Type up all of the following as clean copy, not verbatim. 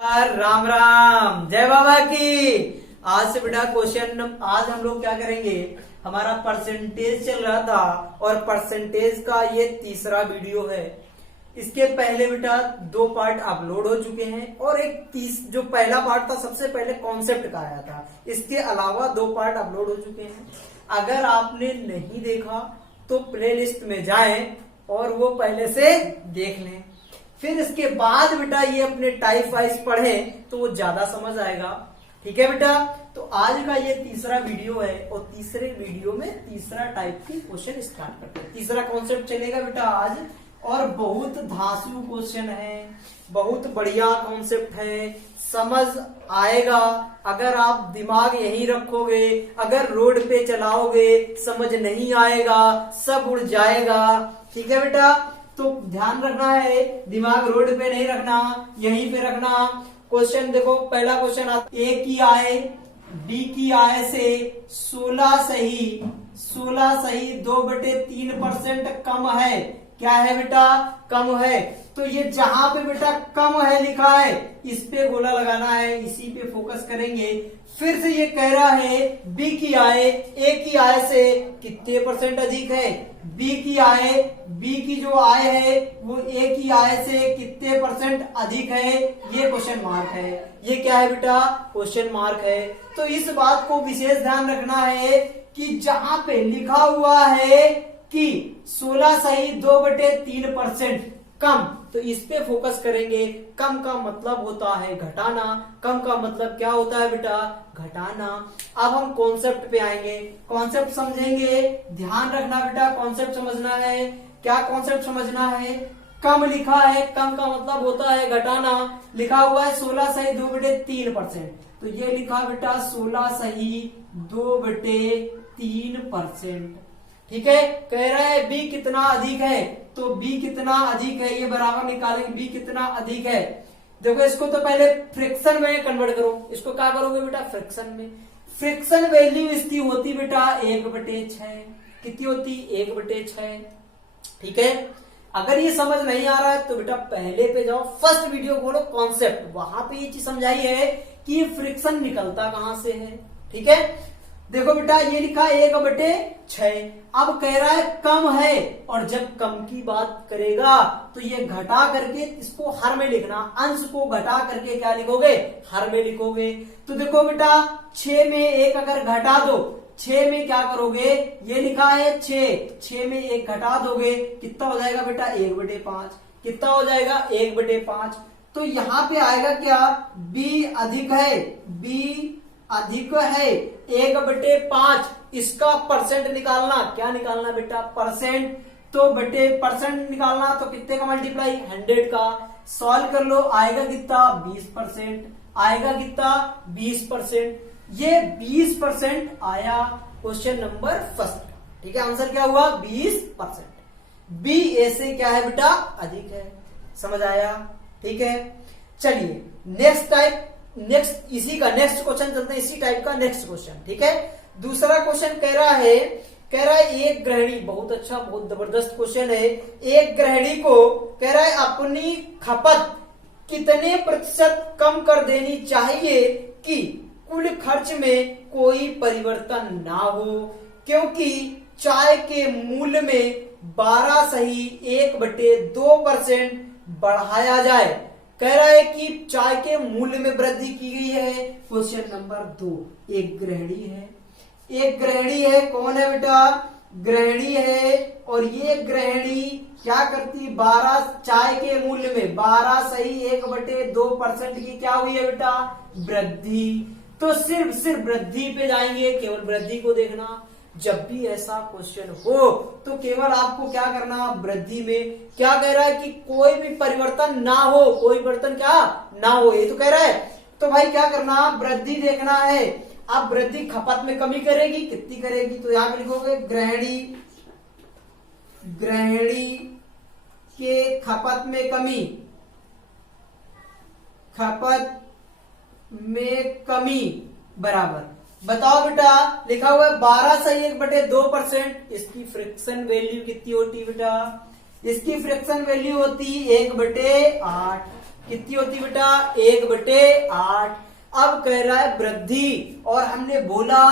राम राम, जय बाबा की। आज से बेटा क्वेश्चन आज हम लोग क्या करेंगे, हमारा परसेंटेज चल रहा था और परसेंटेज का ये तीसरा वीडियो है। इसके पहले बेटा दो पार्ट अपलोड हो चुके हैं और एक जो पहला पार्ट था सबसे पहले कॉन्सेप्ट का आया था। इसके अलावा दो पार्ट अपलोड हो चुके हैं। अगर आपने नहीं देखा तो प्लेलिस्ट में जाएं और वो पहले से देख लें। फिर इसके बाद बेटा ये अपने टाइप वाइज पढ़ें तो वो ज्यादा समझ आएगा। ठीक है बेटा, तो आज का ये तीसरा वीडियो है और तीसरे वीडियो में तीसरा टाइप की क्वेश्चन स्टार्ट करते हैं। तीसरा कॉन्सेप्ट चलेगा बेटा आज और बहुत धांसू क्वेश्चन है, बहुत बढ़िया कॉन्सेप्ट है, समझ आएगा अगर आप दिमाग यहीं रखोगे। अगर रोड पे चलाओगे समझ नहीं आएगा, सब उड़ जाएगा। ठीक है बेटा, तो ध्यान रखना है, दिमाग रोड पे नहीं रखना, यहीं पे रखना। क्वेश्चन देखो, पहला क्वेश्चन आता ए की आय बी की आय से 16 सही 2/3% कम है। क्या है बेटा? कम है। तो ये जहां पे बेटा कम है लिखा है इस पे गोला लगाना है, इसी पे फोकस करेंगे। फिर से ये कह रहा है बी की आय ए की आय से कितने परसेंट अधिक है। बी की जो आय है वो ए की आय से कितने परसेंट अधिक है, ये क्वेश्चन मार्क है। ये क्या है बेटा? क्वेश्चन मार्क है। तो इस बात को विशेष ध्यान रखना है कि जहां पे लिखा हुआ है कि 16 सही 2/3% कम, तो इस पे फोकस करेंगे। कम का मतलब होता है घटाना। कम का मतलब क्या होता है बेटा? घटाना। अब हम कॉन्सेप्ट पे आएंगे, कॉन्सेप्ट समझेंगे। ध्यान रखना बेटा, कॉन्सेप्ट समझना है। क्या कॉन्सेप्ट समझना है? कम लिखा है, कम का मतलब होता है घटाना। लिखा हुआ है 16 सही 2/3%, तो ये लिखा बेटा 16 सही 2/3%। ठीक है, कह रहा है बी कितना अधिक है, तो बी कितना अधिक है ये बराबर निकालेंगे। बी कितना अधिक है, देखो इसको तो पहले फ्रिक्शन में कन्वर्ट करो। इसको क्या करोगे बेटा? फ्रिक्शन में। फ्रिक्शन वैल्यू इसकी होती बेटा 1/6। कितनी होती? 1/6। ठीक है, अगर ये समझ नहीं आ रहा है तो बेटा पहले पे जाओ, फर्स्ट वीडियो खोलो कॉन्सेप्ट, वहां पे ये चीज समझाई है कि फ्रिक्शन निकलता कहां से है। ठीक है, देखो बेटा ये लिखा 1/6। अब कह रहा है कम है, और जब कम की बात करेगा तो ये घटा करके इसको हर में लिखना। अंश को घटा करके क्या लिखोगे? हर में लिखोगे। तो देखो बेटा 6 में 1 अगर घटा दो, 6 में क्या करोगे? ये लिखा है 6 में 1 घटा दोगे, कितना हो जाएगा बेटा? 1/5। कितना हो जाएगा? 1/5। तो यहां पे आएगा क्या? बी अधिक है, बी अधिक है 1/5। इसका परसेंट निकालना। क्या निकालना बेटा? परसेंट। तो परसेंट निकालना तो कितने का मल्टीप्लाई? 100 का। सॉल्व कर लो, आएगा कितना? 20%। आएगा कितना? 20%। ये 20% आया क्वेश्चन नंबर फर्स्ट। ठीक है, आंसर क्या हुआ? 20%। बी ए से क्या है बेटा? अधिक है। समझ आया? ठीक है, चलिए नेक्स्ट इसी का नेक्स्ट क्वेश्चन चलते हैं, इसी टाइप का नेक्स्ट क्वेश्चन। ठीक है, दूसरा क्वेश्चन कह रहा है एक गृहिणी, बहुत अच्छा बहुत जबरदस्त क्वेश्चन है। एक गृहिणी को कह रहा है अपनी खपत कितने प्रतिशत कम कर देनी चाहिए कि कुल खर्च में कोई परिवर्तन ना हो, क्योंकि चाय के मूल्य में 12 सही 1/2% बढ़ाया जाए। कह रहा है कि चाय के मूल्य में वृद्धि की गई है। क्वेश्चन नंबर 2, एक गृहिणी है। एक गृहिणी है, कौन है बेटा? गृहिणी है, और ये गृहिणी क्या करती? 12 चाय के मूल्य में 12 सही 1/2% की क्या हुई है बेटा? वृद्धि। तो सिर्फ वृद्धि पे जाएंगे, केवल वृद्धि को देखना। जब भी ऐसा क्वेश्चन हो तो केवल आपको क्या करना? वृद्धि में। क्या कह रहा है कि कोई भी परिवर्तन ना हो, कोई परिवर्तन क्या ना हो, ये तो कह रहा है। तो भाई क्या करना? वृद्धि देखना है। अब वृद्धि खपत में कमी करेगी, कितनी करेगी? तो यहां पे लिखोगे गृहिणी के खपत में कमी, खपत में कमी बराबर। बताओ बेटा, लिखा हुआ है 12 सही 1/2%। इसकी फ्रिक्शन वैल्यू कितनी होती बेटा? इसकी फ्रिक्शन वैल्यू होती 1/8। कितनी होती बेटा 1/8। अब कह रहा है वृद्धि, और हमने बोला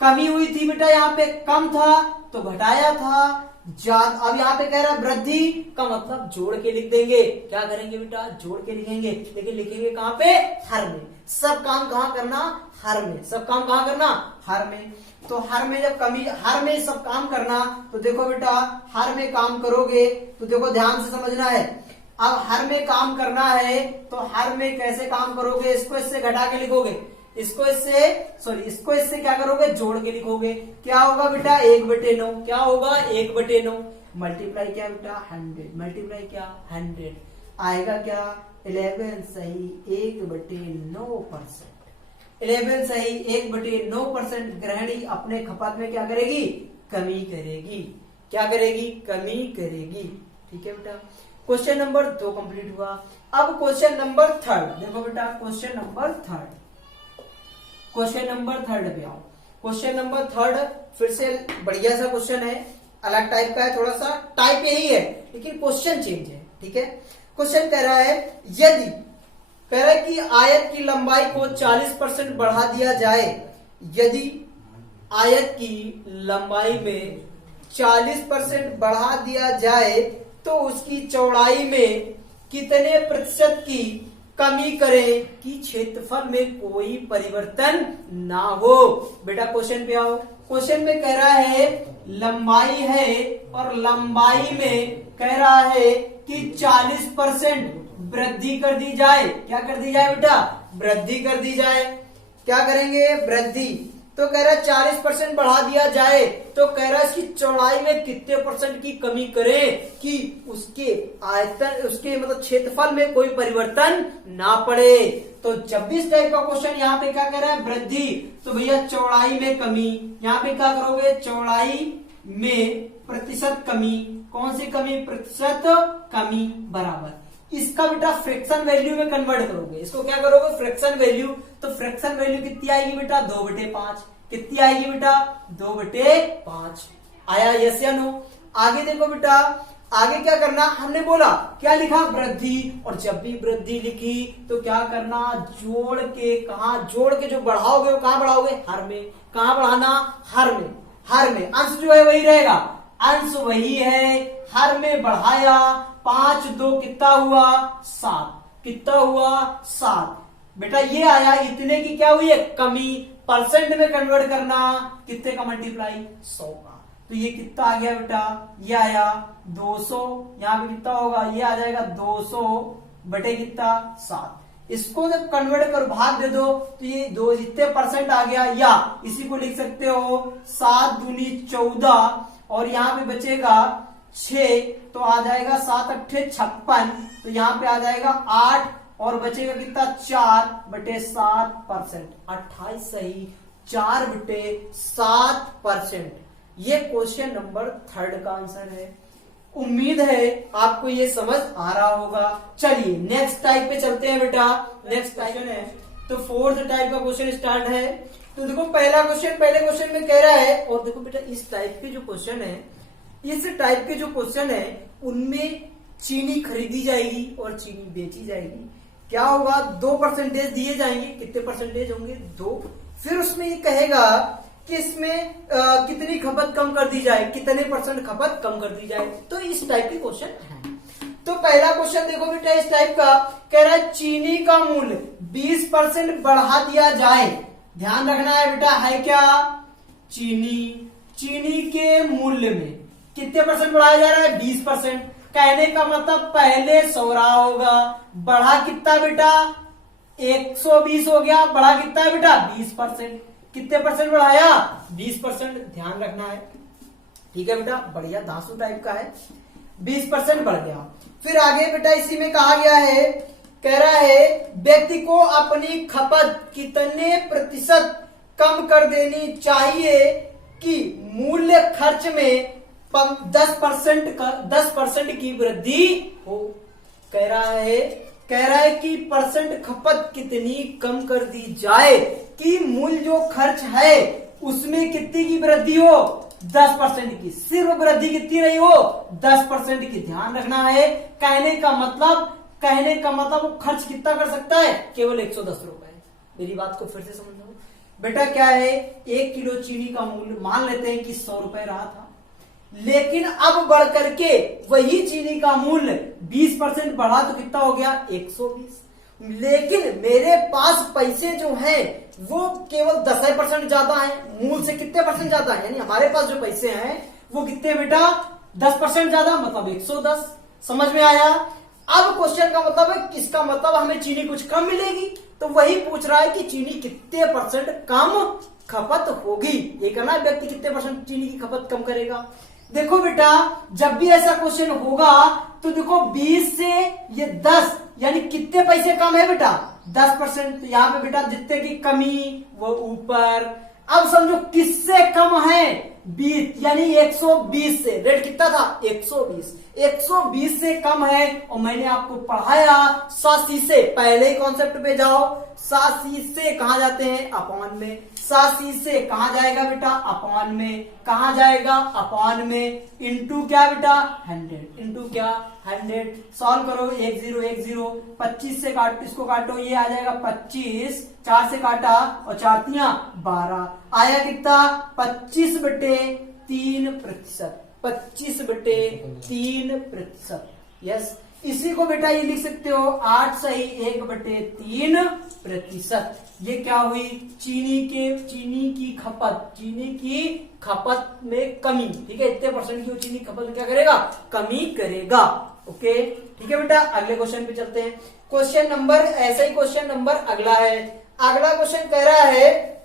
कमी हुई थी बेटा, यहाँ पे कम था तो घटाया था, अब यहाँ पे कह रहा है वृद्धि का मतलब जोड़ के लिख देंगे। क्या करेंगे बेटा जोड़ के लिखेंगे, लेकिन लिखेंगे कहाँ पे हर में। सब काम कहाँ करना हर में, सब काम कहाँ करना हर में। तो हर में जब कमी, हर में सब काम करना, तो देखो बेटा हर में काम करोगे तो देखो ध्यान से समझना है। अब हर में काम करना है तो हर में कैसे काम करोगे, इसको इससे घटा के लिखोगे, इसको इससे क्या करोगे जोड़ के लिखोगे। क्या होगा बेटा 1/9, क्या होगा 1/9, मल्टीप्लाई क्या बेटा 100, मल्टीप्लाई क्या 100, आएगा क्या 11 सही 1/9%। 11 सही 1/9%। गृहिणी अपने खपत में क्या करेगी कमी करेगी, क्या करेगी कमी करेगी। ठीक है बेटा, क्वेश्चन नंबर 2 कंप्लीट हुआ। अब क्वेश्चन नंबर 3, देखो बेटा क्वेश्चन नंबर 3, क्वेश्चन नंबर 3 पे आओ। क्वेश्चन नंबर 3 फिर से बढ़िया सा क्वेश्चन है, अलग टाइप का है, थोड़ा सा टाइप यही है लेकिन क्वेश्चन चेंज है। ठीक है, क्वेश्चन कह रहा है यदि कह रहा है कि आयत की लंबाई को 40% बढ़ा दिया जाए, यदि आयत की लंबाई में 40% बढ़ा दिया जाए तो उसकी चौड़ाई में कितने प्रतिशत की कमी करें कि क्षेत्रफल में कोई परिवर्तन ना हो। बेटा क्वेश्चन पे आओ। क्वेश्चन में कह रहा है लंबाई है और लंबाई में कह रहा है कि 40% वृद्धि कर दी जाए। क्या कर दी जाए बेटा वृद्धि कर दी जाए। क्या करेंगे वृद्धि, तो कह रहा है 40% बढ़ा दिया जाए, तो कह रहा है इसकी चौड़ाई में कितने % की कमी करें कि उसके आयतन, उसके मतलब क्षेत्रफल में कोई परिवर्तन ना पड़े। तो जब भी इस टाइप का क्वेश्चन यहाँ पे क्या कह रहा है वृद्धि, तो भैया चौड़ाई में कमी, यहाँ पे क्या करोगे चौड़ाई में प्रतिशत कमी, कौन सी कमी प्रतिशत कमी बराबर इसका बेटा फ्रैक्शन वैल्यू में कन्वर्ट करोगे। इसको क्या करोगे फ्रैक्शन वैल्यू, तो फ्रैक्शन वैल्यू कितनी आएगी बेटा 2/5। कितनी आएगी बेटा 2/5। आया यस या नो। आगे देखो बेटा, आगे क्या करना, हमने बोला क्या लिखा वृद्धि, और जब भी वृद्धि लिखी तो क्या करना जोड़ के, कहा जोड़ के जो बढ़ाओगे वो कहां बढ़ाओगे हर में। कहां बढ़ाना हर में, हर में अंश जो है वही रहेगा, अंश वही है, हर में बढ़ाया 5 2 कितना हुआ 7, कितना हुआ 7। बेटा ये आया इतने की क्या हुई है कमी, परसेंट में कन्वर्ट करना कितने का मल्टीप्लाई 100 का। तो ये कितना आ गया बेटा, ये आया 200, यहाँ पे कितना होगा ये आ जाएगा 200 बटे कितना 7। इसको जब कन्वर्ट कर भाग दे दो तो ये दो जितने % आ गया, या इसी को लिख सकते हो 7 दूनी 14 और यहाँ पे बचेगा 6, तो आ जाएगा 7 8 56, तो यहाँ पे आ जाएगा 8 और बचेगा कितना 4/7%। 28 सही 4/7%। ये क्वेश्चन नंबर 3 का आंसर है। उम्मीद है आपको ये समझ आ रहा होगा। चलिए नेक्स्ट टाइप पे चलते हैं बेटा। नेक्स्ट क्वेश्चन है तो 4th टाइप का क्वेश्चन स्टार्ट है। तो देखो पहला क्वेश्चन, पहले क्वेश्चन में कह रहा है, और देखो बेटा इस टाइप के जो क्वेश्चन है, इस टाइप के जो क्वेश्चन है उनमें चीनी खरीदी जाएगी और चीनी बेची जाएगी। क्या होगा 2% दिए जाएंगे, कितने % होंगे 2। फिर उसमें ये कहेगा कि इसमें कितनी खपत कम कर दी जाए, कितने % खपत कम कर दी जाए। तो इस टाइप के क्वेश्चन है। तो पहला क्वेश्चन देखो बेटा इस टाइप का कह रहा है चीनी का मूल्य 20% बढ़ा दिया जाए। ध्यान रखना है बेटा, है क्या चीनी के मूल्य में कितने % बढ़ाया जा रहा है 20%। कहने का मतलब पहले 100 रहा होगा, बढ़ा कितना बेटा 120 हो गया, बढ़ा कितना है बेटा 20%। कितने % बढ़ाया 20%। ध्यान रखना है, ठीक है बेटा, बढ़िया दांसू टाइप का है, 20% बढ़ गया। फिर आगे बेटा इसी में कहा गया है, कह रहा है व्यक्ति को अपनी खपत कितने % कम कर देनी चाहिए कि मूल्य खर्च में 10% की वृद्धि हो। कह रहा है कि % खपत कितनी कम कर दी जाए कि मूल्य जो खर्च है उसमें कितनी की वृद्धि हो 10% की। सिर्फ वृद्धि कितनी रही हो 10% की। ध्यान रखना है, कहने का मतलब कहने का मतलब वो खर्च कितना कर सकता है, केवल 110 रुपए। मेरी बात को फिर से समझो बेटा, क्या है 1 किलो चीनी का मूल्य मान लेते हैं कि 100 रुपए रहा था, लेकिन अब बढ़ करके वही चीनी का मूल्य 20% बढ़ा तो कितना हो गया 120। लेकिन मेरे पास पैसे जो हैं वो केवल 10% ज्यादा है, मूल से कितने परसेंट ज्यादा है, यानी हमारे पास जो पैसे हैं वो कितने बेटा 10% ज्यादा, मतलब 110। समझ में आया। अब क्वेश्चन का मतलब है, इसका मतलब हमें चीनी कुछ कम मिलेगी, तो वही पूछ रहा है कि चीनी कितने परसेंट कम खपत होगी। ये कहना व्यक्ति कितने परसेंट चीनी की खपत कम करेगा। देखो बेटा, जब भी ऐसा क्वेश्चन होगा तो देखो 20 से ये 10 यानी कितने पैसे कम है बेटा 10%। तो यहाँ पे बेटा जितने की कमी वो ऊपर। अब समझो किससे कम है 20 यानी 120 से। रेट कितना था 120 से कम है। और मैंने आपको पढ़ाया सासी से, पहले ही कॉन्सेप्ट पे जाओ। सासी से कहा जाते हैं अपान में, सासी से कहा जाएगा बेटा अपान में, कहा जाएगा अपान में, इंटू क्या बेटा 100, इंटू क्या 100। सॉल्व करो 1 0 1 0, 25 से काट, इसको काटो, ये आ जाएगा 25, 4 से काटा और 4 तिया 12, आया कितना 25/3%, 25/3%। यस, इसी को बेटा ये लिख सकते हो 8 सही 1/3%। ये क्या हुई चीनी की खपत में कमी। ठीक है, इतने परसेंट की वो चीनी खपत क्या करेगा, कमी करेगा। ओके ठीक है बेटा, अगले क्वेश्चन पे चलते हैं। क्वेश्चन नंबर, ऐसा ही क्वेश्चन नंबर अगला है। अगला क्वेश्चन कह रहा है,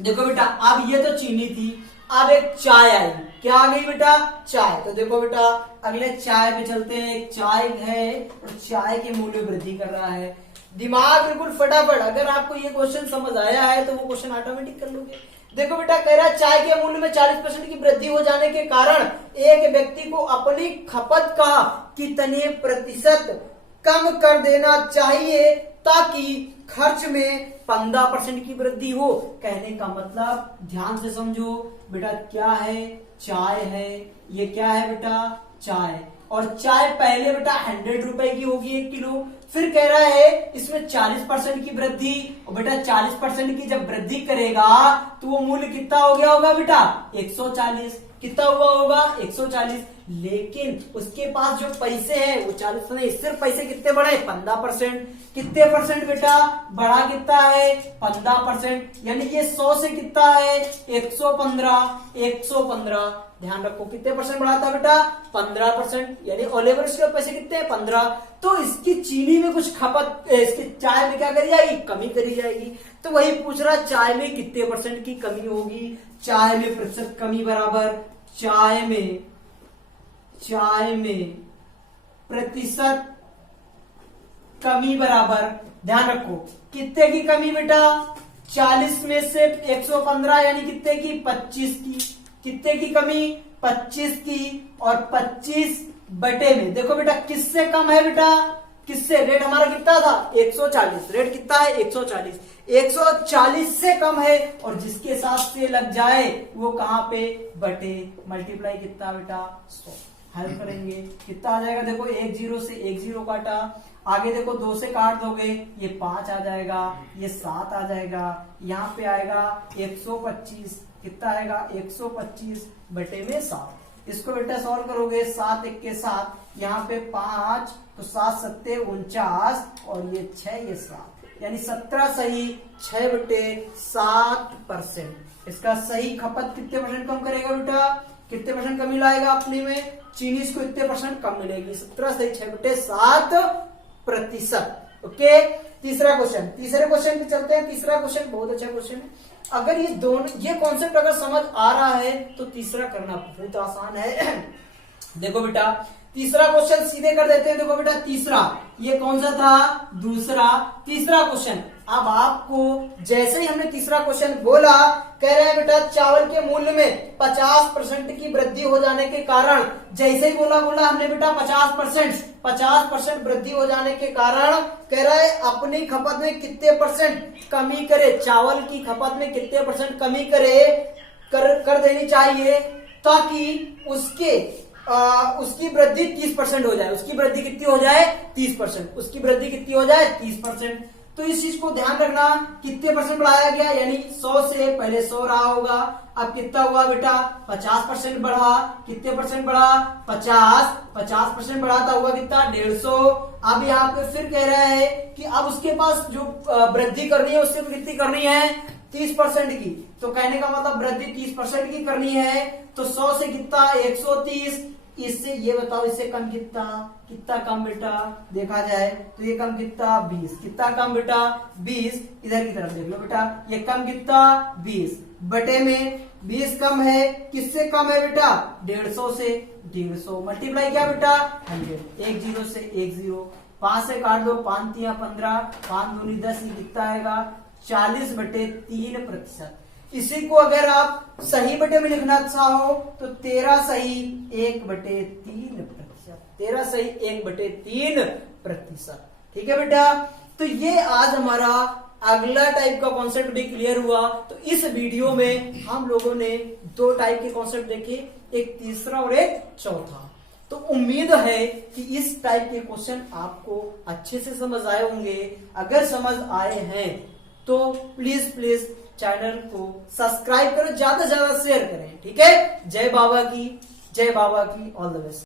देखो बेटा अब ये तो चीनी थी, अब एक चाय आई। क्या आ गई बेटा चाय। तो देखो बेटा अगले चाय पे चलते हैं। एक चाय है और चाय के मूल्य वृद्धि कर रहा है। दिमाग बिल्कुल फटाफट, अगर आपको ये क्वेश्चन समझ आया है तो वो क्वेश्चन ऑटोमेटिक कर लोगे। देखो बेटा कह रहा है चाय के मूल्य में 40% की वृद्धि हो जाने के कारण एक व्यक्ति को अपनी खपत का कितने प्रतिशत कम कर देना चाहिए ताकि खर्च में 15% की वृद्धि हो। कहने का मतलब ध्यान से समझो बेटा, क्या है चाय है, ये क्या है बेटा चाय, और चाय पहले बेटा 100 रुपए की होगी 1 किलो। फिर कह रहा है इसमें 40% की वृद्धि, और बेटा 40% की जब वृद्धि करेगा तो वो मूल्य कितना हो गया होगा बेटा 140। कितना हुआ होगा 140। लेकिन उसके पास जो पैसे हैं वो 40 नहीं, सिर्फ पैसे कितने बढ़े 15%। कितने परसेंट बेटा बढ़ा, कितना है 15%, यानी ये 100 से कितना है 115। ध्यान रखो कितने परसेंट बढ़ा था बेटा 15%, यानी ऑल ओवर इसके पैसे कितने हैं 15। तो इसकी चीनी में कुछ खपत, इसकी चाय में क्या करी जाएगी, कमी करी जाएगी। तो वही पूछ रहा चाय में कितने परसेंट की कमी होगी। चाय में प्रतिशत कमी बराबर चाय में प्रतिशत कमी बराबर, ध्यान रखो कितने की कमी बेटा 40 में से 115 यानी कितने की 25 की। कितने की कमी 25 की, और 25 बटे में देखो बेटा किससे कम है बेटा, किससे, रेट हमारा कितना था 140, रेट कितना है 140, 140 से कम है, और जिसके साथ से लग जाए वो कहां पे बटे, मल्टीप्लाई कितना बेटा 100। हल करेंगे कितना आ जाएगा, देखो 1 0 से 1 0 काटा, आगे देखो 2 से काट दोगे ये 5 आ जाएगा, ये 7 आ जाएगा, यहाँ पे आएगा 125, कितना आएगा 125 बटे में 7। इसको बेटा सॉल्व करोगे 7 1 के 7, यहाँ पे 5 तो 7 7 49 और ये 6 ये 7, यानी 17 सही 6/7%। इसका सही खपत कितने परसेंट कम करेगा बेटा, कितने परसेंट कमी लाएगा अपने में, चीनी इसको इतने परसेंट कम मिलेगी, 17 सही 6/7%। ओके, तीसरा क्वेश्चन, तीसरे क्वेश्चन पे चलते हैं। तीसरा क्वेश्चन बहुत अच्छा क्वेश्चन है। अगर ये दोनों ये कॉन्सेप्ट अगर समझ आ रहा है तो तीसरा करना बहुत आसान है। देखो बेटा तीसरा क्वेश्चन सीधे कर देते हैं। देखो बेटा तीसरा, ये कौन सा था दूसरा, तीसरा क्वेश्चन। अब आपको जैसे ही हमने तीसरा क्वेश्चन बोला, कह रहे हैं बेटा चावल के मूल्य में 50% की वृद्धि हो जाने के कारण, जैसे ही बोला हमने बेटा 50% वृद्धि हो जाने के कारण कह रहा है अपनी खपत में कितने परसेंट कमी करे, चावल की खपत में कितने परसेंट कमी करे कर देनी चाहिए ताकि उसके उसकी वृद्धि 30% हो जाए, उसकी वृद्धि कितनी हो जाए 30%, उसकी वृद्धि कितनी हो जाए 30%। तो इस चीज को ध्यान रखना, कितने परसेंट बढ़ाया गया, यानी 100 से पहले 100 रहा होगा, अब कितना हुआ बेटा 50% बढ़ा, कितने परसेंट बढ़ा 50% बढ़ाता हुआ कितना 150। अब यहाँ पे फिर कह रहा है कि अब उसके पास जो वृद्धि करनी है उससे कितनी करनी है 30% की। तो कहने का मतलब वृद्धि 30% की करनी है, तो 100 से कितना 130, इससे ये बताओ इससे कम कितना कम बेटा देखा जाए तो ये कम कितना 20, कितना कम बेटा 20, इधर की तरफ देख लो बेटा, ये कम कितना 20 बटे में 20 कम है, किससे कम है बेटा 150 से, 150 मल्टीप्लाई क्या बेटा 100, 1 0 से 1 0, 5 से काट दो, 5 3 15, 5 दूनी 10, ये कितना आएगा 40/3%। इसी को अगर आप सही बटे में लिखना चाहो तो 13 सही 1/3%, 13 सही 1/3%। ठीक है बेटा, तो ये आज हमारा अगला टाइप का कॉन्सेप्ट भी क्लियर हुआ। तो इस वीडियो में हम लोगों ने 2 टाइप के कॉन्सेप्ट देखे, एक तीसरा और एक चौथा। तो उम्मीद है कि इस टाइप के क्वेश्चन आपको अच्छे से समझ आए होंगे। अगर समझ आए हैं तो प्लीज चैनल को सब्सक्राइब करो, ज्यादा से ज्यादा शेयर करें। ठीक है, जय बाबा की, ऑल द बेस्ट।